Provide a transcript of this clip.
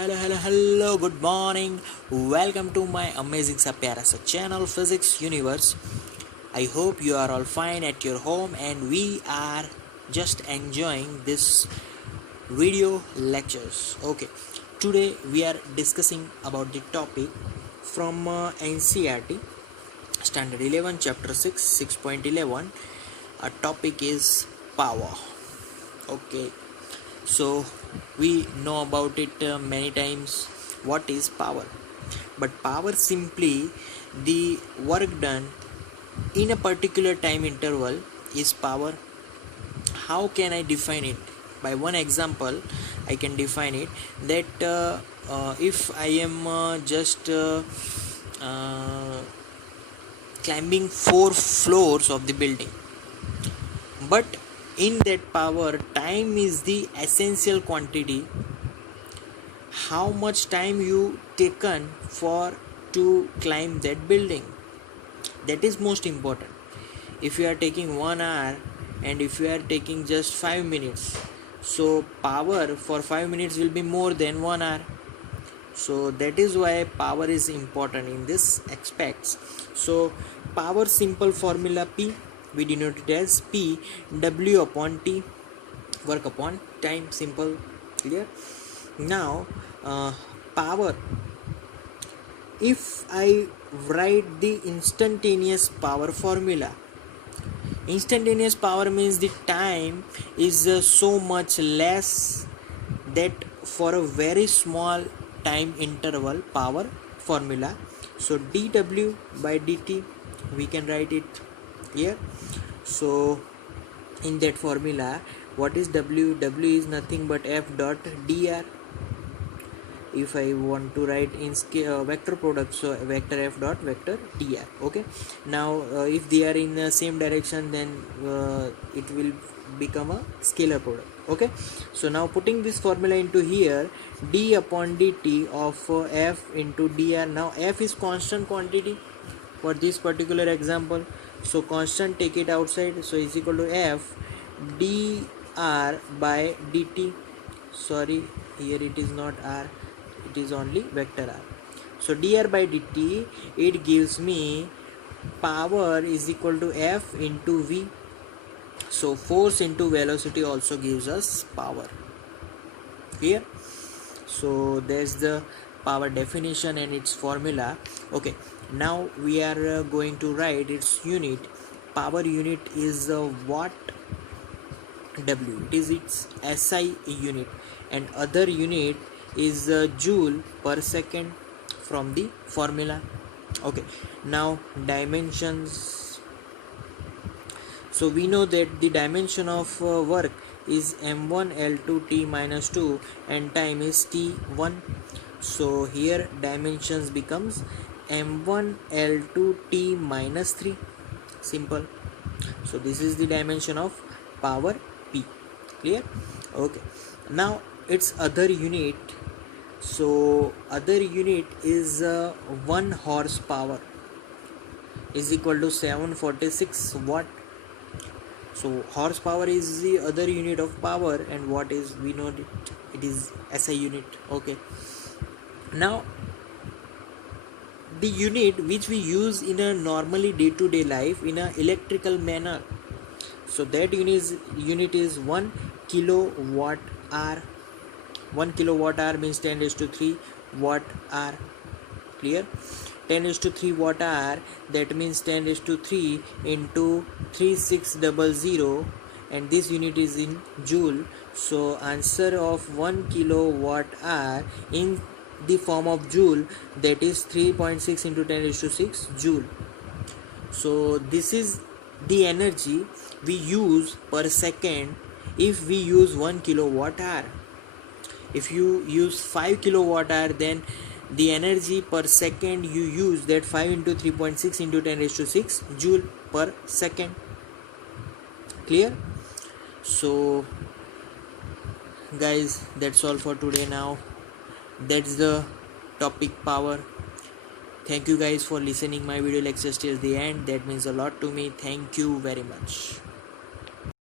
hello, good morning. Welcome to my amazing sa pyara sa channel Physics Universe. I hope you are all fine at your home and we are just enjoying this video lectures. Okay, today we are discussing about the topic from NCERT Standard 11 Chapter 6 6.11. Our topic is power. Okay, so we know about it many times. What is power? But power simply the work done in a particular time interval is power. How can I define it? By one example I can define it that if I am climbing 4 floors of the building, but in that power time is the essential quantity. How much time you taken for to climb that building, that is most important. If you are taking 1 hour and if you are taking just 5 minutes, so power for 5 minutes will be more than 1 hour. So that is why power is important in this aspects. So power simple formula P, we denote it as P W upon T, work upon time. Simple, clear? Now power, if I write the instantaneous power formula, instantaneous power means the time is so much less that for a very small time interval power formula. So dw by dt we can write it here. So in that formula, what is w? W is nothing but f dot dr. If I want to write in vector product, so vector f dot vector dr. Okay, now if they are in the same direction, then it will become a scalar product. Okay, so now putting this formula into here, d upon dt of f into dr. Now f is constant quantity for this particular example, so constant, take it outside, so is equal to f dr by dt. Sorry, here it is not r, it is only vector r. So dr by dt, it gives me power is equal to f into v. So force into velocity also gives us power here. So there's the power definition and its formula. Okay, now we are going to write its unit. Power unit is watt w, it is its SI unit, and other unit is joule per second from the formula. Okay, now dimensions. So we know that the dimension of work is m1 L2 t minus 2 and time is t1. So here dimensions becomes m1 L2 t minus 3. Simple. So this is the dimension of power P. Clear? Okay, now its other unit. So other unit is 1 horsepower is equal to 746 watt. So horsepower is the other unit of power, and what is, we know it is SI unit. Okay, now the unit which we use in a normally day-to-day life in a electrical manner, so that unit is 1 kilowatt hour. 1 kilowatt hour means 10 raised to 3 watt hour. Clear? 10 raised to 3 watt hour, that means 10 raised to 3 into 3600, and this unit is in joule. So answer of 1 kilowatt hour in the form of joule, that is 3.6 into 10 raised to 6 joule. So this is the energy we use per second if we use 1 kilowatt hour. If you use 5 kilowatt hour, then the energy per second you use, that 5 into 3.6 into 10 raised to 6 joule per second. Clear? So guys, that's all for today. Now that's the topic, power. Thank you guys for listening my video lectures till the end. That means a lot to me. Thank you very much.